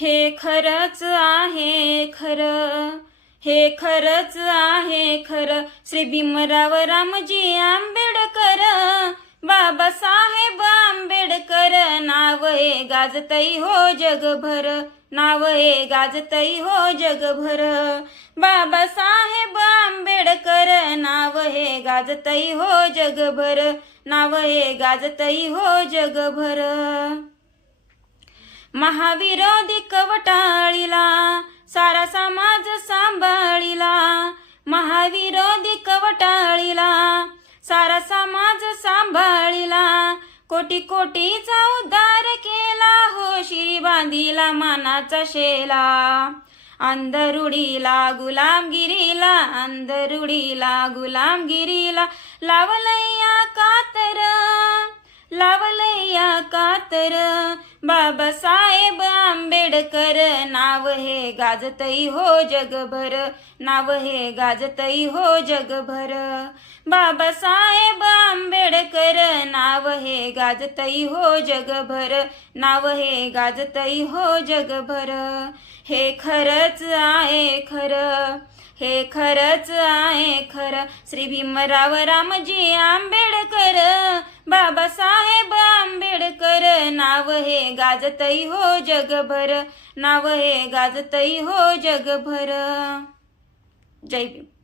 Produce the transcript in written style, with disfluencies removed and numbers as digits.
हे खरंच आहे खरं, हे खरंच आहे खरं, श्री भीमराव रामजी आंबेडकर, बाबासाहेब आंबेडकर, नाव हे गाजतई हो जगभर, नाव हे गाजतई हो जगभर, बाबासाहेब आंबेडकर, नाव हे गाजतई हो जगभर, नाव हे गाजतई हो जगभर. महाविरोधी कवटाळीला सारा समाज सांभाळीला, महाविरोधी कवटाळीला सारा समाज सांभाळीला, कोटी कोटीचा उद्धार केला हो, शिरी बांधिला मानाचा शेला, अंधरुडीला गुलामगिरीला, अंधरुडीला गुलामगिरीला, लावलया कातर, लावलया कातर, बाबासाहेब आंबेडकर, नाव हे गाजतई हो जगभर, नाव हे गाजतई हो जगभर, बाबासाहेब आंबेडकर, नाव हे गाजतई हो जगभर, नाव हे गाजतई हो जगभर. हे खरंच आहे खरं, हे खरंच आहे खरं, श्री भीमराव रामजी आंबेडकर, बाबासाहेब आंबेडकर, नाव हे गाजतई हो जगभर, नाव हे गाजतई हो जगभर. जय भीम.